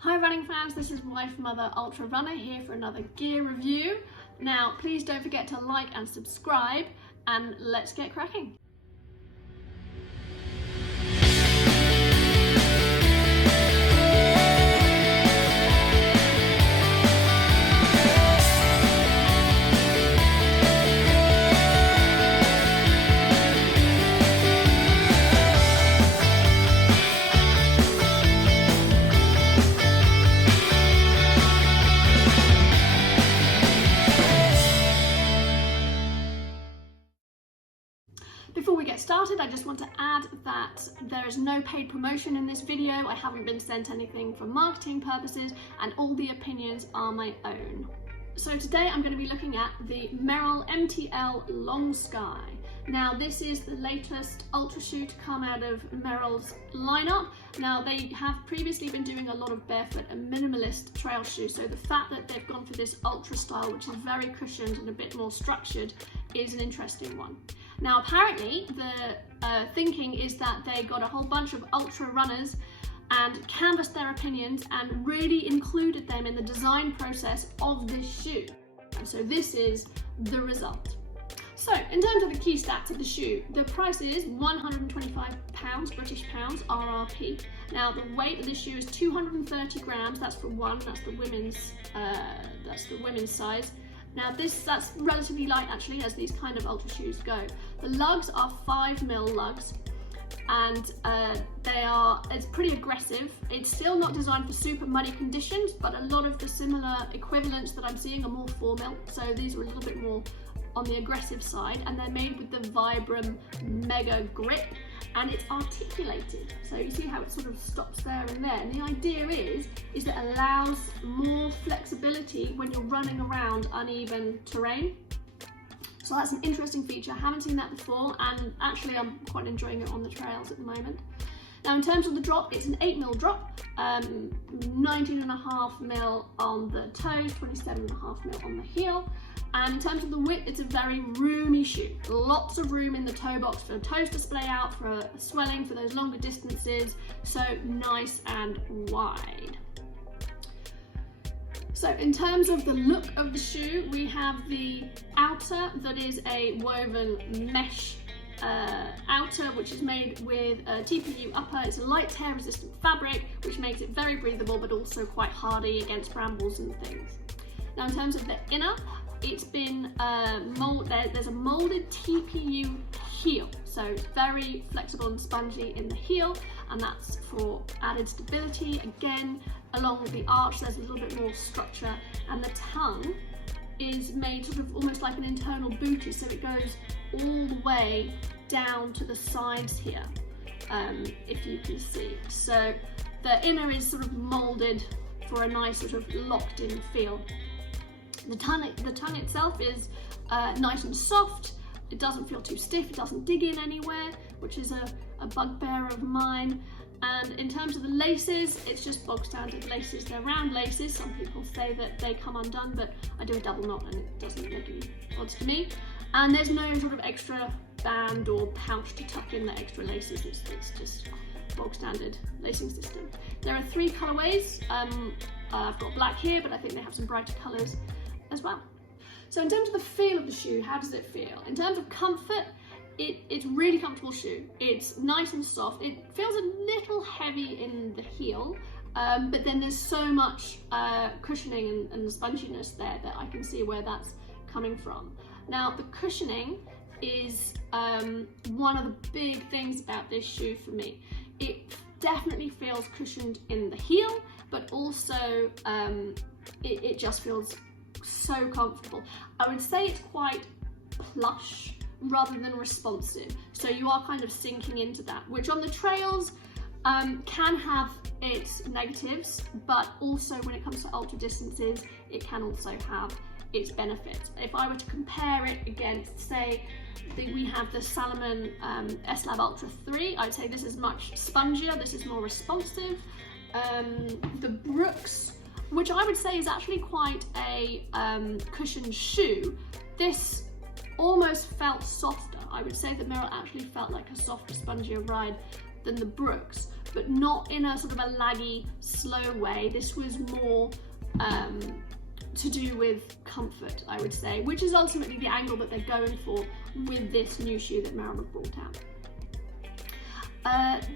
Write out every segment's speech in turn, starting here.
Hi running fans, this is Wife Mother Ultra Runner here for another gear review. Now please don't forget to like and subscribe, and let's get cracking. Before we get started, I just want to add that there is no paid promotion in this video. I haven't been sent anything for marketing purposes, and all the opinions are my own. So today I'm going to be looking at the Merrell MTL Long Sky. Now this is the latest ultra shoe to come out of Merrell's lineup. Now they have previously been doing a lot of barefoot and minimalist trail shoes, so the fact that they've gone for this ultra style, which is very cushioned and a bit more structured, is an interesting one. Now apparently the thinking is that they got a whole bunch of ultra runners and canvassed their opinions and really included them in the design process of this shoe. And so this is the result. So in terms of the key stats of the shoe, the price is £125, British pounds, RRP. Now the weight of this shoe is 230 grams, that's for one, that's the women's size. Now that's relatively light actually, as these kind of ultra shoes go. The lugs are 5mm lugs, and it's pretty aggressive. It's still not designed for super muddy conditions, but a lot of the similar equivalents that I'm seeing are more 4mm, so these are a little bit more on the aggressive side, and they're made with the Vibram Mega Grip, and it's articulated, so you see how it sort of stops there and there, and the idea is that it allows more flexibility when you're running around uneven terrain. So that's an interesting feature. I haven't seen that before, and actually I'm quite enjoying it on the trails at the moment. Now in terms of the drop, it's an 8mm drop, 19.5mm on the toes, 27.5mm on the heel. And in terms of the width, it's a very roomy shoe. Lots of room in the toe box for toes to splay out, for swelling, for those longer distances. So nice and wide. So in terms of the look of the shoe, we have the outer that is a woven mesh outer, which is made with a TPU upper. It's a light tear resistant fabric, which makes it very breathable, but also quite hardy against brambles and things. Now in terms of the inner, it's been there's a molded TPU heel, so it's very flexible and spongy in the heel, and that's for added stability. Again, along with the arch, there's a little bit more structure, and the tongue is made sort of almost like an internal bootie, so it goes all the way down to the sides here, if you can see. So the inner is sort of molded for a nice sort of locked in feel. The tongue itself is nice and soft. It doesn't feel too stiff, it doesn't dig in anywhere, which is a bugbear of mine. And in terms of the laces, it's just bog standard laces. They're round laces. Some people say that they come undone, but I do a double knot and it doesn't make any odds to me. And there's no sort of extra band or pouch to tuck in the extra laces. It's just bog standard lacing system. There are 3 colorways. I've got black here, but I think they have some brighter colors as well. So in terms of the feel of the shoe, how does it feel? In terms of comfort, it's a really comfortable shoe. It's nice and soft. It feels a little heavy in the heel, but then there's so much cushioning and sponginess there that I can see where that's coming from. Now the cushioning is one of the big things about this shoe for me. It definitely feels cushioned in the heel, but also it just feels so comfortable. I would say it's quite plush rather than responsive, so you are kind of sinking into that, which on the trails can have its negatives, but also when it comes to ultra distances, it can also have its benefits. If I were to compare it against, say, we have the Salomon S-Lab Ultra 3, I'd say this is much spongier, this is more responsive. The Brooks, which I would say is actually quite a cushioned shoe, this almost felt softer. I would say that Merrell actually felt like a softer, spongier ride than the Brooks, but not in a sort of a laggy, slow way. This was more to do with comfort, I would say, which is ultimately the angle that they're going for with this new shoe that Merrell have brought out.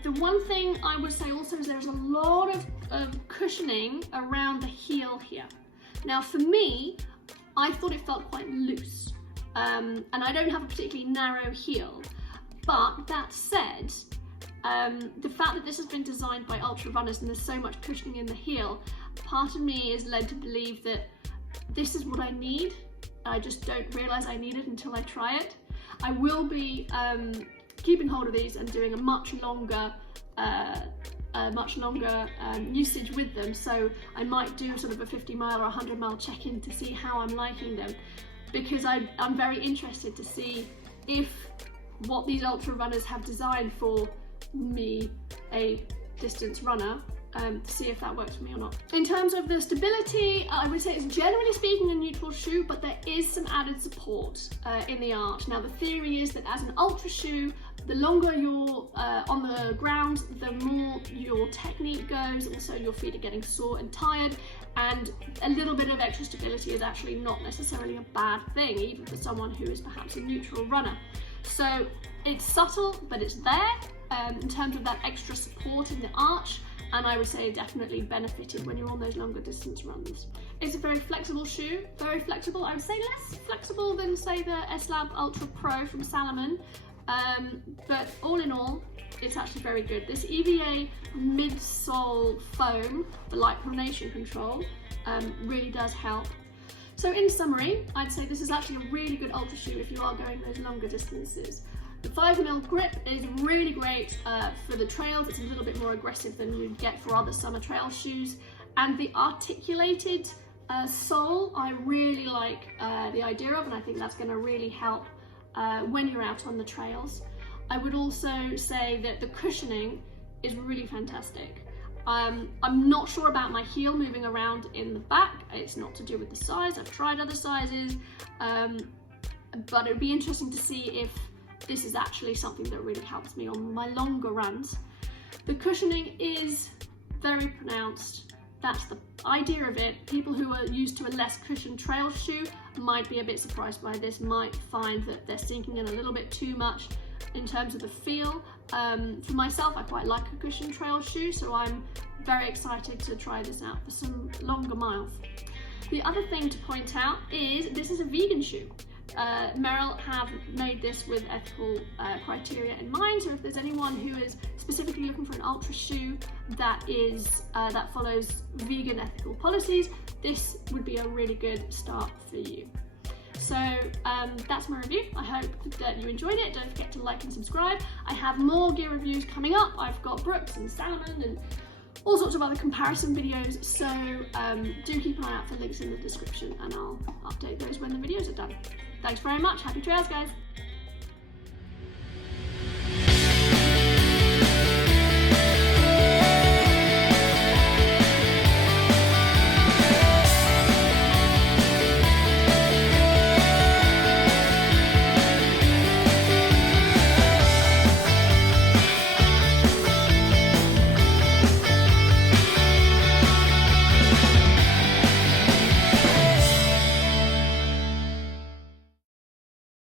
The one thing I would say also is there's a lot of cushioning around the heel here. Now for me, I thought it felt quite loose, and I don't have a particularly narrow heel, but that said, the fact that this has been designed by ultra runners and there's so much cushioning in the heel, part of me is led to believe that this is what I need. I just don't realise I need it until I try it. I will be keeping hold of these and doing a much longer usage with them, so I might do sort of a 50 mile or 100 mile check-in to see how I'm liking them, because I'm very interested to see if what these ultra runners have designed for me, a distance runner, to see if that works for me or not. In terms of the stability, I would say it's generally speaking a neutral shoe, but there is some added support in the arch. Now the theory is that as an ultra shoe, the longer you're on the ground, the more your technique goes, also your feet are getting sore and tired, and a little bit of extra stability is actually not necessarily a bad thing, even for someone who is perhaps a neutral runner. So it's subtle, but it's there in terms of that extra support in the arch, and I would say definitely benefited when you're on those longer distance runs. It's a very flexible shoe, very flexible. I would say less flexible than say the S-Lab Ultra Pro from Salomon, but all in all, it's actually very good. This EVA midsole foam, the light pronation control, really does help. So in summary, I'd say this is actually a really good ultra shoe if you are going those longer distances. The 5mm grip is really great for the trails. It's a little bit more aggressive than you'd get for other summer trail shoes. And the articulated sole, I really like the idea of, and I think that's going to really help when you're out on the trails. I would also say that the cushioning is really fantastic. I'm not sure about my heel moving around in the back. It's not to do with the size. I've tried other sizes, but it would be interesting to see if this is actually something that really helps me on my longer runs. The cushioning is very pronounced. That's the idea of it. People who are used to a less cushioned trail shoe might be a bit surprised by this, might find that they're sinking in a little bit too much in terms of the feel. For myself, I quite like a cushioned trail shoe, so I'm very excited to try this out for some longer miles. The other thing to point out is this is a vegan shoe. Merrell have made this with ethical criteria in mind, so if there's anyone who is specifically looking for an ultra shoe that follows vegan ethical policies, this would be a really good start for you. So that's my review. I hope that you enjoyed it. Don't forget to like and subscribe. I have more gear reviews coming up. I've got Brooks and Salomon and all sorts of other comparison videos, so do keep an eye out for links in the description, and I'll update those when the videos are done. Thanks very much. Happy trails, guys.